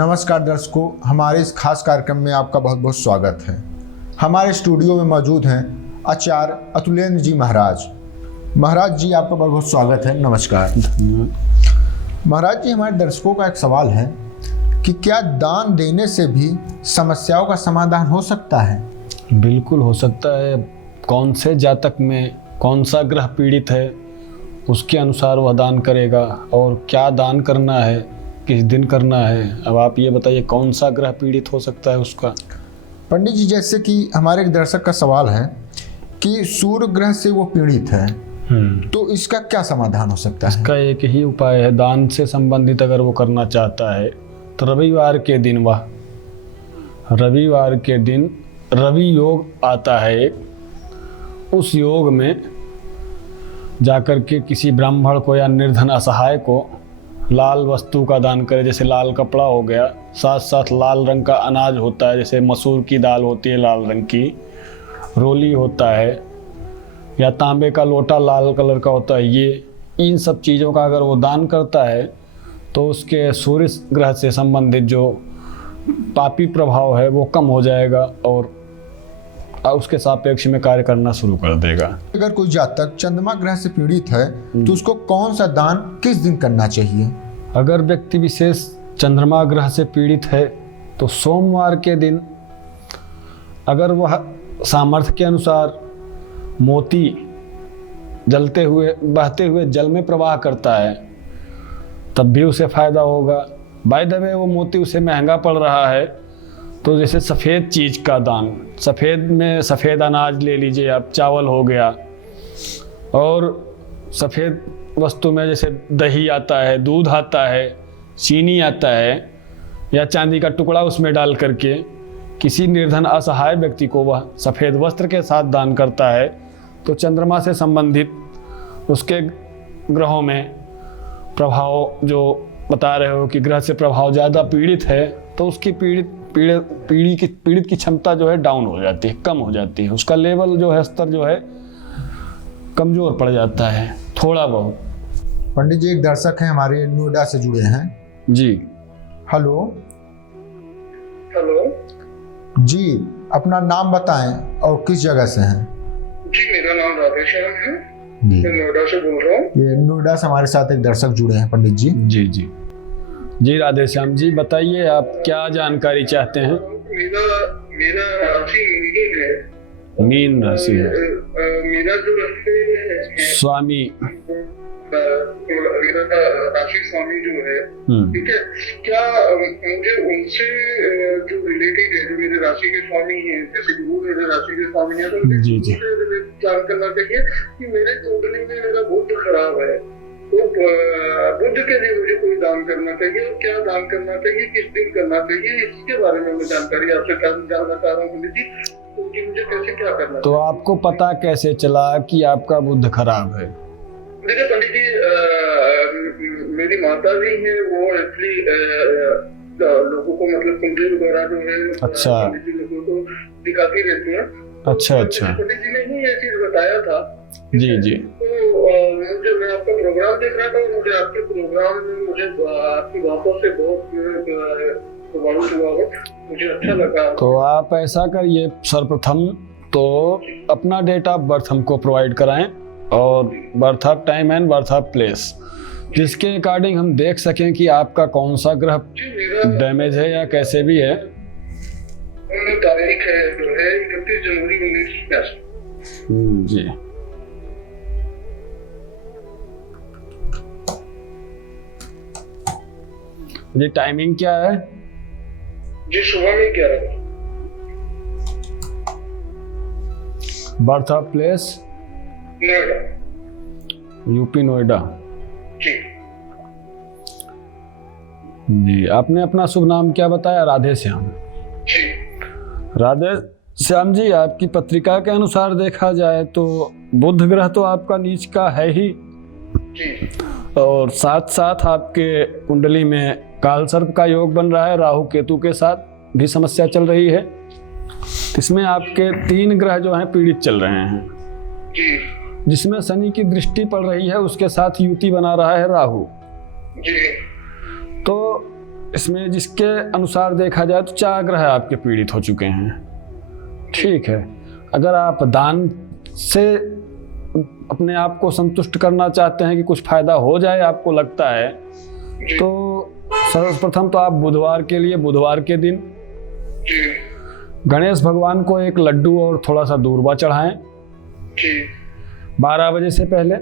नमस्कार दर्शकों, हमारे इस खास कार्यक्रम में आपका बहुत बहुत स्वागत है। हमारे स्टूडियो में मौजूद हैं आचार्य अतुलेंद्र जी महाराज। महाराज जी, आपका बहुत बहुत स्वागत है। नमस्कार। महाराज जी, हमारे दर्शकों का एक सवाल है कि क्या दान देने से भी समस्याओं का समाधान हो सकता है? बिल्कुल हो सकता है। कौन से जातक में कौन सा ग्रह पीड़ित है उसके अनुसार वह दान करेगा, और क्या दान करना है, किस दिन करना है। अब आप ये बताइए कौन सा ग्रह पीड़ित हो सकता है उसका। पंडित जी, जैसे कि हमारे एक दर्शक का सवाल है कि सूर्य ग्रह से वो पीड़ित है, तो इसका क्या समाधान हो सकता है? इसका एक ही उपाय है। दान से संबंधित अगर वो करना चाहता है तो रविवार के दिन रवि योग आता है एक, उस योग में जाकर के किसी ब्राह्मण को या निर्धन असहाय को लाल वस्तु का दान करे। जैसे लाल कपड़ा हो गया, साथ साथ लाल रंग का अनाज होता है, जैसे मसूर की दाल होती है लाल रंग की, रोली होता है, या तांबे का लोटा लाल कलर का होता है। ये इन सब चीज़ों का अगर वो दान करता है तो उसके सूर्य ग्रह से संबंधित जो पापी प्रभाव है वो कम हो जाएगा और उसके सापेक्ष में कार्य करना शुरू कर देगा। अगर कोई जातक चंद्रमा ग्रह से पीड़ित है तो उसको कौन सा दान किस दिन करना चाहिए? अगर व्यक्ति विशेष चंद्रमा ग्रह से पीड़ित है तो सोमवार के दिन अगर वह सामर्थ्य के अनुसार मोती जलते हुए बहते हुए जल में प्रवाह करता है तब भी उसे फायदा होगा। बाय द वे वो मोती उसे महंगा पड़ रहा है तो जैसे सफ़ेद चीज़ का दान, सफ़ेद में सफ़ेद अनाज ले लीजिए आप, चावल हो गया, और सफ़ेद वस्तु में जैसे दही आता है, दूध आता है, चीनी आता है, या चांदी का टुकड़ा उसमें डाल करके किसी निर्धन असहाय व्यक्ति को वह सफ़ेद वस्त्र के साथ दान करता है तो चंद्रमा से संबंधित उसके ग्रहों में प्रभाव, जो बता रहे हो कि ग्रह से प्रभाव ज़्यादा पीड़ित है, तो उसकी पीड़ित की क्षमता जो है डाउन हो जाती है, कम हो जाती है। उसका लेवल जो है, स्तर जो है कमज़ोर पड़ जाता है थोड़ा बहुत। पंडित जी, एक दर्शक हैं हमारे नोएडा से जुड़े हैं जी। हेलो जी, अपना नाम बताएं और किस जगह से हैं? जी, मेरा नाम राधेश्याम है, मैं नोएडा से बोल रहा हूँ। ये नोएडा से हमारे साथ एक दर्शक जुड़े हैं पंडित जी। जी राधेश्याम जी, बताइए आप क्या जानकारी चाहते हैं? मेरा राशि मीन है। मीन राशि है। मेरा जो राशि स्वामी, मेरा राशि स्वामी जो है, ठीक है, क्या मुझे उनसे जो रिलेटेड है, जो मेरे राशि के स्वामी हैं, जैसे गुरु मेरे राशि के स्वामी हैं, तो मुझे जान करना चाहिए कि मेरे कुंडली में मेरा बुध खराब है, तो बुध के लिए मुझे कोई दान करना चाहिए और क्या दान करना चाहिए, किस दिन करना चाहिए, इसके बारे में मैं जानकारी आपसे जानना चाह रहा हूँ पंडित जी, क्योंकि मुझे कैसे क्या करना है। तो आपको पता कैसे चला कि आपका बुध खराब है? देखिए पंडित जी, मेरी माता जी हैं, वो एक्चुअली लोगों को मतलब कुंडली वगैरह जो है, अच्छा, लोगों को दिखाती रहती है। अच्छा। पंडित जी ने ही ये चीज बताया था। जी। तो मुझे, मैं आपका प्रोग्राम देख रहा था और मुझे आपके प्रोग्राम में मुझे आपकी बातों से बहुत प्रभावित हुआ, मुझे अच्छा लगा। तो आप ऐसा करिए, सर्वप्रथम तो अपना डेट ऑफ बर्थ हमको प्रोवाइड कराएं और birth of time and birth of place, जिसके अकॉर्डिंग हम देख सकें कि आपका कौन सा ग्रह डैमेज है या कैसे भी है। तारीख है जो है 31 जनवरी 1982। जी। जी, टाइमिंग क्या है? जी, सुबह में 11। Birth of place? Noida, UP Noida. जी, आपने अपना शुभ नाम क्या बताया? राधेश्याम। जी। राधेश्याम जी, आपकी पत्रिका के अनुसार देखा जाए तो बुध ग्रह तो आपका नीच का है ही जी, और साथ साथ आपके कुंडली में काल सर्प का योग बन रहा है, राहु केतु के साथ भी समस्या चल रही है। इसमें आपके 3 ग्रह जो हैं पीड़ित चल रहे हैं जी, जिसमें शनि की दृष्टि पड़ रही है, उसके साथ युति बना रहा है राहु। जी। तो इसमें जिसके अनुसार देखा जाए तो 4 ग्रह आपके पीड़ित हो चुके हैं। ठीक है, अगर आप दान से अपने आप को संतुष्ट करना चाहते हैं कि कुछ फायदा हो जाए, आपको लगता है, तो सर्वप्रथम तो आप बुधवार के दिन गणेश भगवान को एक लड्डू और थोड़ा सा दूर्वा चढ़ाएं 12 बजे से पहले,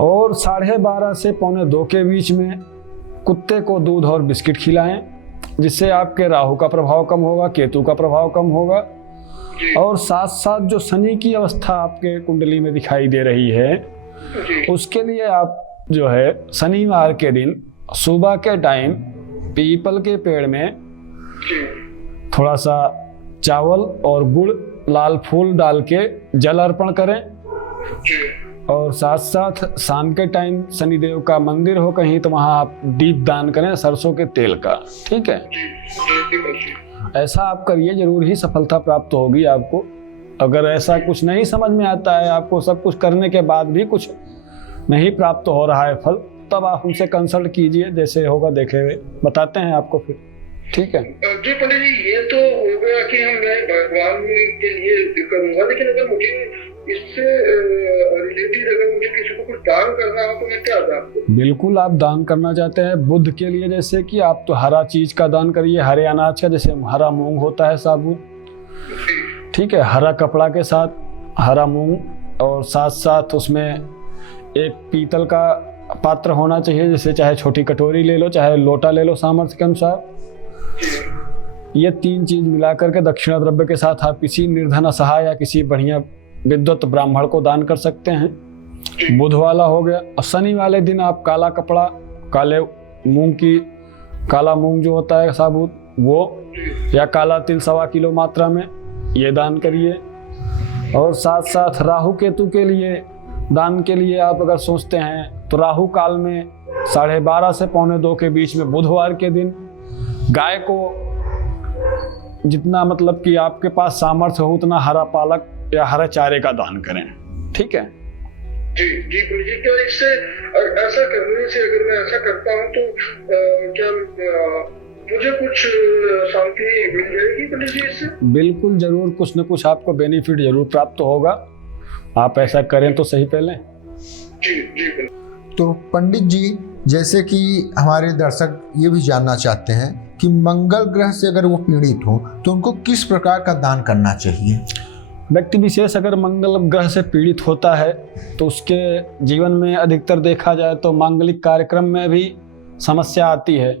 और 12:30 से 1:45 के बीच में कुत्ते को दूध और बिस्किट खिलाएं, जिससे आपके राहु का प्रभाव कम होगा, केतु का प्रभाव कम होगा, और साथ साथ जो शनि की अवस्था आपके कुंडली में दिखाई दे रही है, उसके लिए आप जो है शनिवार के दिन सुबह के टाइम पीपल के पेड़ में थोड़ा सा चावल और गुड़, लाल फूल डाल के जल अर्पण करें, और साथ साथ शाम के टाइम शनिदेव का मंदिर हो कहीं तो वहाँ आप दीप दान करें सरसों के तेल का। ठीक है, ऐसा आप करिए, जरूर ही सफलता प्राप्त होगी आपको। अगर ऐसा कुछ नहीं समझ में आता है, आपको सब कुछ करने के बाद भी कुछ नहीं प्राप्त हो रहा है फल, तब आप हमसे कंसल्ट कीजिए, जैसे होगा देखे हुए बताते हैं आपको फिर। ठीक है जी पंडित जी, ये तो हो गया कि मैं भगवान के लिए करूंगा, लेकिन अगर मुझे इससे रिलेटेड अगर मुझे किसी को कुछ दान करना हो तो मैं क्या दान करूं? बिल्कुल, आप दान करना चाहते हैं बुध के लिए, जैसे कि आप तो हरा चीज का दान करिए, हरे अनाज का, जैसे हरा मूंग होता है साबुत। ठीक है, हरा कपड़ा के साथ हरा मूंग, और साथ साथ उसमें एक पीतल का पात्र होना चाहिए, जैसे चाहे छोटी कटोरी ले लो, चाहे लोटा ले लो सामर्थ्य के अनुसार। ये 3 चीज मिला करके दक्षिणा द्रव्य के साथ आप किसी निर्धन असहाय या किसी बढ़िया विद्वत ब्राह्मण को दान कर सकते हैं। बुध वाला हो गया। और शनि वाले दिन आप काला कपड़ा, काले मूंग की, काला मूंग जो होता है साबुत वो, या काला तिल 1.25 किलो मात्रा में, ये दान करिए। और साथ साथ राहु केतु के लिए दान के लिए आप अगर सोचते हैं तो राहु काल में 12:30 से 1:45 के बीच में बुधवार के दिन गाय को जितना मतलब कि आपके पास सामर्थ्य हो उतना हरा पालक या हरा चारे का दान करें। ठीक है जी जी गुरुजी, क्या इससे ऐसा करने से, अगर मैं ऐसा करता हूँ तो क्या मुझे कुछ शांति मिल जाएगी पंडित जी इससे? बिल्कुल जरूर, कुछ न कुछ आपको बेनिफिट जरूर प्राप्त होगा। आप ऐसा करें तो सही पहले। जी जी। तो पंडित जी, जैसे कि हमारे दर्शक ये भी जानना चाहते हैं कि मंगल ग्रह से अगर वो पीड़ित हो तो उनको किस प्रकार का दान करना चाहिए? व्यक्ति विशेष अगर मंगल ग्रह से पीड़ित होता है तो उसके जीवन में अधिकतर देखा जाए तो मांगलिक कार्यक्रम में भी समस्या आती है।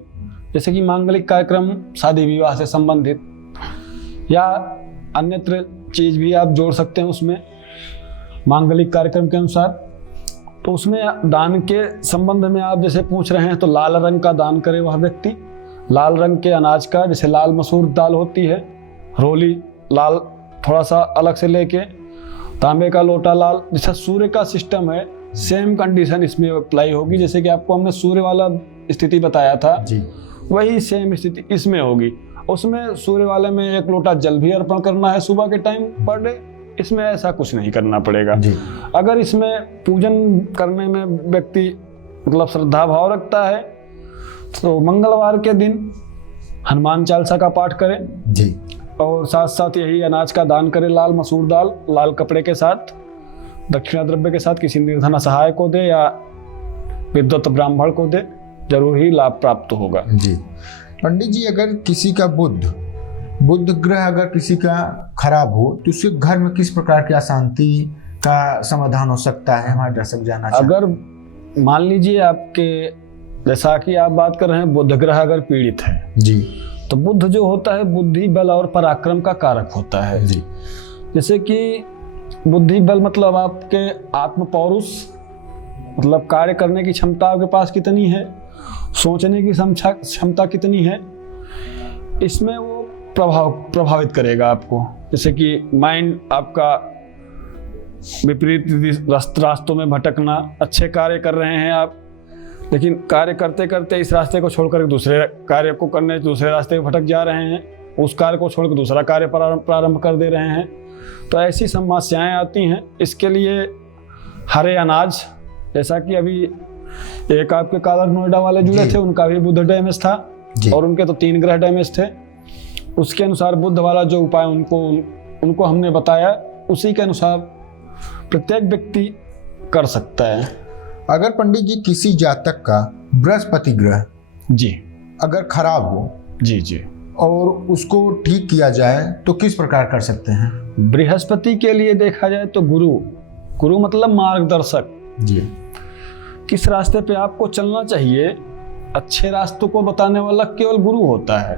जैसे कि मांगलिक कार्यक्रम शादी विवाह से संबंधित या अन्यत्र चीज़ भी आप जोड़ सकते हैं उसमें मांगलिक कार्यक्रम के अनुसार। तो उसमें दान के संबंध में आप जैसे पूछ रहे हैं तो लाल रंग का दान करे वह व्यक्ति। लाल रंग के अनाज का, जैसे लाल मसूर दाल होती है, रोली लाल थोड़ा सा अलग से लेके, तांबे का लोटा लाल, जैसा सूर्य का सिस्टम है सेम कंडीशन इसमें अप्लाई होगी। जैसे कि आपको हमने सूर्य वाला स्थिति बताया था जी, वही सेम स्थिति इसमें होगी। उसमें सूर्य वाले में 1 लोटा जल भी अर्पण करना है सुबह के टाइम पर डे। इसमें ऐसा कुछ नहीं करना पड़ेगा जी। अगर इसमें पूजन करने में व्यक्ति मतलब श्रद्धा भाव रखता है तो मंगलवार के दिन हनुमान चालीसा का पाठ करें जी, और साथ साथ यही अनाज का दान करें, लाल मसूर दाल लाल कपड़े के साथ, दक्षिणा द्रव्य के साथ किसी निर्धन असहाय को दे या विद्वत ब्राह्मण को दे, जरूर ही लाभ प्राप्त होगा। जी पंडित जी, अगर किसी का बुध ग्रह अगर किसी का खराब हो तो उसके घर में किस प्रकार की अशांति का समाधान हो सकता है, हमारे दर्शक जानना चाहते हैं। अगर मान लीजिए आपके, जैसा कि आप बात कर रहे हैं, बुध ग्रह अगर पीड़ित है जी, तो बुध जो होता है बुद्धि बल और पराक्रम का कारक होता है जी। जैसे कि बुद्धि बल मतलब आपके आत्म पौरुष, मतलब कार्य करने की क्षमता आपके पास कितनी है, सोचने की क्षमता कितनी है, इसमें वो प्रभावित करेगा आपको। जैसे कि माइंड आपका विपरीत रास्तों में भटकना, अच्छे कार्य कर रहे हैं आप लेकिन कार्य करते करते इस रास्ते को छोड़कर दूसरे कार्य को करने दूसरे रास्ते में भटक जा रहे हैं, उस कार्य को छोड़कर दूसरा कार्य प्रारंभ कर दे रहे हैं, तो ऐसी समस्याएं आती हैं। इसके लिए हरे अनाज, जैसा कि अभी एक आपके कालर नोएडा वाले जुड़े जी। थे, उनका भी बुध डैमेज था जी। और उनके तो 3 ग्रह डैमेज थे। उसके अनुसार बुध वाला जो उपाय उनको हमने बताया, उसी के अनुसार प्रत्येक व्यक्ति कर सकता है। अगर पंडित जी किसी जातक का बृहस्पति ग्रह जी अगर खराब हो जी जी। और उसको ठीक किया जाए तो किस प्रकार कर सकते हैं? बृहस्पति के लिए देखा जाए तो गुरु मतलब मार्गदर्शक, जी। किस रास्ते पे आपको चलना चाहिए, अच्छे रास्तों को बताने वाला केवल गुरु होता है।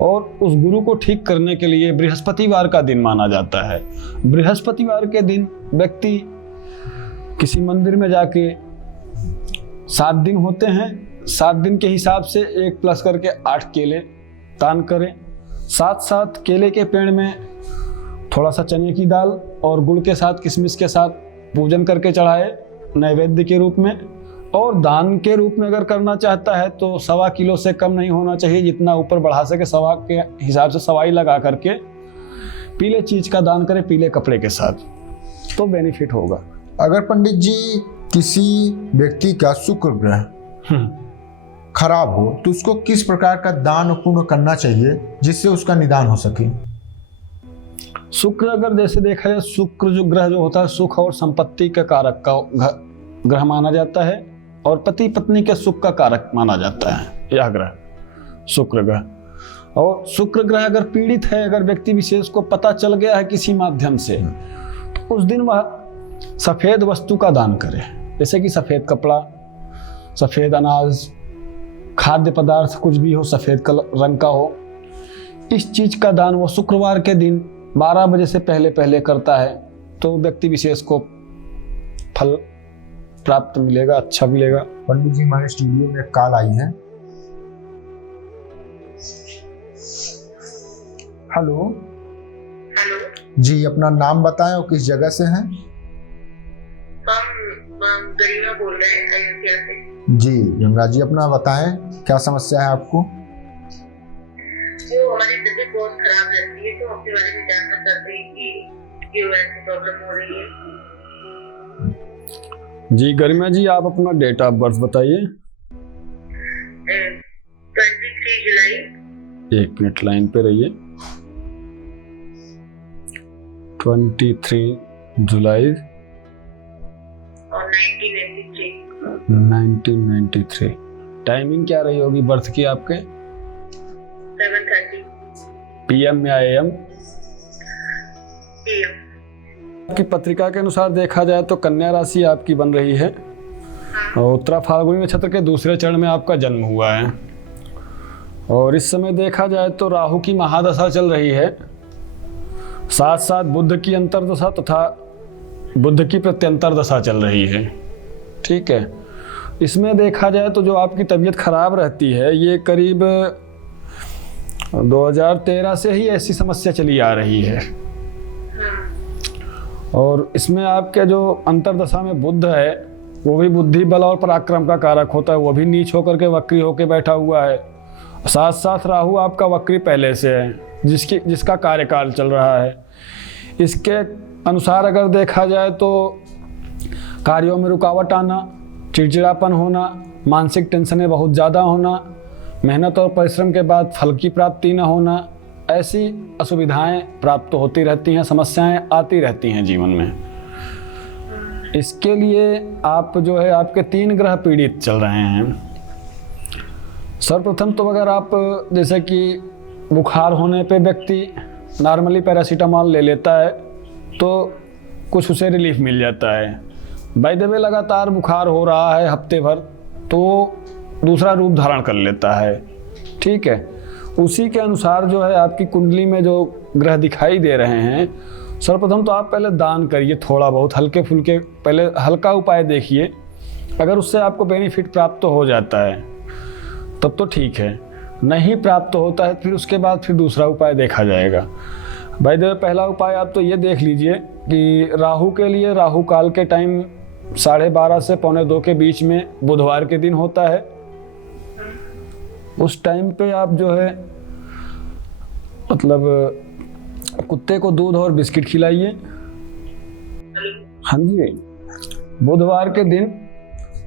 और उस गुरु को ठीक करने के लिए बृहस्पतिवार का दिन माना जाता है। बृहस्पतिवार के दिन व्यक्ति किसी मंदिर में जाके 7 दिन होते हैं, 7 दिन के हिसाब से 1 प्लस करके 8 केले दान करें। साथ केले के पेड़ में थोड़ा सा चने की दाल और गुड़ के साथ किशमिश के साथ पूजन करके चढ़ाए नैवेद्य के रूप में। और दान के रूप में अगर करना चाहता है तो 1.25 किलो से कम नहीं होना चाहिए, जितना ऊपर बढ़ा सके 1.25 के हिसाब से सवाई लगा करके पीले चीज का दान करें, पीले कपड़े के साथ, तो बेनिफिट होगा। अगर पंडित जी किसी व्यक्ति का शुक्र ग्रह खराब हो तो उसको किस प्रकार का दान पुण्य करना चाहिए जिससे उसका निदान हो सके? शुक्र अगर जैसे देखा जाए, शुक्र जो ग्रह जो होता है सुख और संपत्ति के कारक का ग्रह माना जाता है और पति पत्नी के सुख का कारक माना जाता है यह ग्रह, शुक्र ग्रह। और शुक्र ग्रह अगर पीड़ित है, अगर व्यक्ति विशेष को पता चल गया है किसी माध्यम से, तो उस दिन वह सफेद वस्तु का दान करे, जैसे कि सफेद कपड़ा, सफेद अनाज, खाद्य पदार्थ कुछ भी हो सफेद रंग का हो। इस चीज का दान वो शुक्रवार के दिन 12 बजे से पहले करता है तो व्यक्ति विशेष को फल प्राप्त मिलेगा, अच्छा मिलेगा। पंडित जी हमारे स्टूडियो में कॉल आई है। हेलो हेलो जी, अपना नाम बताएं और किस जगह से हैं? हम गरिमा बोल रहे हैं अयोध्या से। जी यमराज जी, अपना बताएं क्या समस्या है आपको? जो हमारी तबीयत बहुत खराब रहती है तो अपने बारे में जानना चाहते हैं कि क्यों ऐसी प्रॉब्लम हो रही है। जी गरिमा जी, आप अपना डेट ऑफ बर्थ बताइए। 23 जुलाई। 1 मिनट लाइन पे रहिए। 23 जुलाई और 1993। 1993। टाइमिंग क्या रही होगी बर्थ की आपके? 7:30 PM या AM? PM। आपकी पत्रिका के अनुसार देखा जाए तो कन्या राशि आपकी बन रही है और उत्तरा फाल्गुनी नक्षत्र के दूसरे चरण में आपका जन्म हुआ है। और इस समय देखा जाए तो राहु की महादशा चल रही है, साथ बुध की अंतर्दशा तथा बुध की प्रत्यंतर दशा चल रही है। ठीक है, इसमें देखा जाए तो जो आपकी तबीयत खराब रहती है, ये करीब 2013 से ही ऐसी समस्या चली आ रही है। और इसमें आपके जो अंतर्दशा में बुध है वो भी बुद्धि बल और पराक्रम का कारक होता है, वो भी नीच होकर के वक्री होकर बैठा हुआ है। साथ राहु आपका वक्री पहले से है जिसका कार्यकाल चल रहा है। इसके अनुसार अगर देखा जाए तो कार्यों में रुकावट आना, चिड़चिड़ापन होना, मानसिक टेंशनें बहुत ज़्यादा होना, मेहनत और परिश्रम के बाद फल की प्राप्ति न होना, ऐसी असुविधाएं प्राप्त होती रहती हैं, समस्याएं आती रहती हैं जीवन में। इसके लिए आप जो है आपके 3 ग्रह पीड़ित चल रहे हैं। सर्वप्रथम तो अगर आप जैसे कि बुखार होने पे व्यक्ति नॉर्मली पैरासीटामॉल ले लेता है तो कुछ उसे रिलीफ मिल जाता है। बाय द वे लगातार बुखार हो रहा है हफ्ते भर तो दूसरा रूप धारण कर लेता है। ठीक है, उसी के अनुसार जो है आपकी कुंडली में जो ग्रह दिखाई दे रहे हैं, सर्वप्रथम तो आप पहले दान करिए, थोड़ा बहुत हल्के फुल्के पहले हल्का उपाय देखिए। अगर उससे आपको बेनिफिट प्राप्त तो हो जाता है तब तो ठीक है, नहीं प्राप्त होता है फिर उसके बाद फिर दूसरा उपाय देखा जाएगा। भाई देखो, पहला उपाय आप तो ये देख लीजिए कि राहु के लिए राहु काल के टाइम 12:30 से 1:45 के बीच में बुधवार के दिन होता है। उस टाइम पे आप जो है मतलब कुत्ते को दूध और बिस्किट खिलाइए। हाँ जी, बुधवार के दिन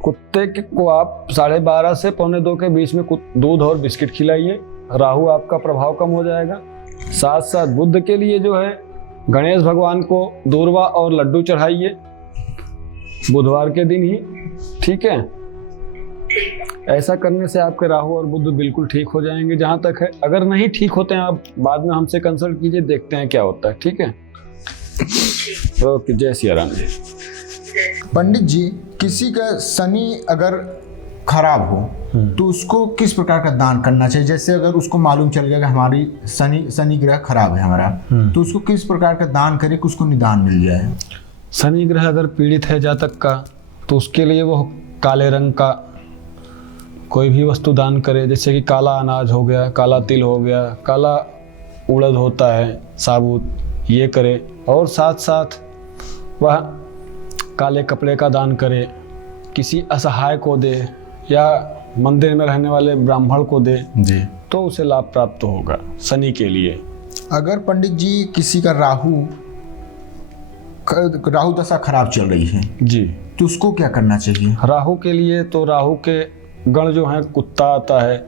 कुत्ते को आप 12:30 से 1:45 के बीच में दूध और बिस्किट खिलाइए, राहु आपका प्रभाव कम हो जाएगा। साथ साथ बुध के लिए जो है गणेश भगवान को दूर्वा और लड्डू चढ़ाइए बुधवार के दिन ही, ठीक है। ऐसा करने से आपके राहु और बुध बिल्कुल ठीक हो जाएंगे। जहाँ तक है, अगर नहीं ठीक होते हैं आप बाद में हमसे कंसल्ट कीजिए, देखते हैं क्या होता है, ठीक है। ओके, जय सिया राम जी। पंडित जी, किसी का शनि अगर खराब हो तो उसको किस प्रकार का दान करना चाहिए? जैसे अगर उसको मालूम चल गया कि हमारी शनि ग्रह खराब है हमारा, तो उसको किस प्रकार का दान करे कि उसको निदान मिल जाए? शनि ग्रह अगर पीड़ित है जातक का, तो उसके लिए वो काले रंग का कोई भी वस्तु दान करे, जैसे कि काला अनाज हो गया, काला तिल हो गया, काला उड़द होता है साबुत, ये करे। और साथ साथ वह काले कपड़े का दान करे, किसी असहाय को दे या मंदिर में रहने वाले ब्राह्मण को दे जी, तो उसे लाभ प्राप्त होगा शनि के लिए। अगर पंडित जी किसी का राहु दशा खराब चल रही है जी, तो उसको क्या करना चाहिए? राहु के लिए तो राहु के गण जो है कुत्ता आता है,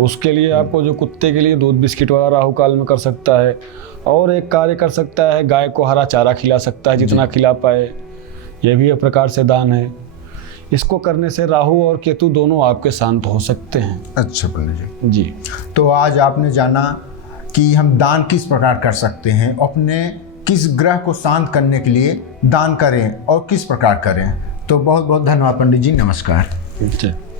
उसके लिए आपको जो कुत्ते के लिए दूध बिस्किट वाला राहु काल में कर सकता है। और एक कार्य कर सकता है, गाय को हरा चारा खिला सकता है जितना खिला पाए, यह भी एक प्रकार से दान है। इसको करने से राहु और केतु दोनों आपके शांत हो सकते हैं। अच्छा पंडित जी, तो आज आपने जाना कि हम दान किस प्रकार कर सकते हैं, अपने किस ग्रह को शांत करने के लिए दान करें और किस प्रकार करें। तो बहुत बहुत धन्यवाद पंडित जी, नमस्कार। जी।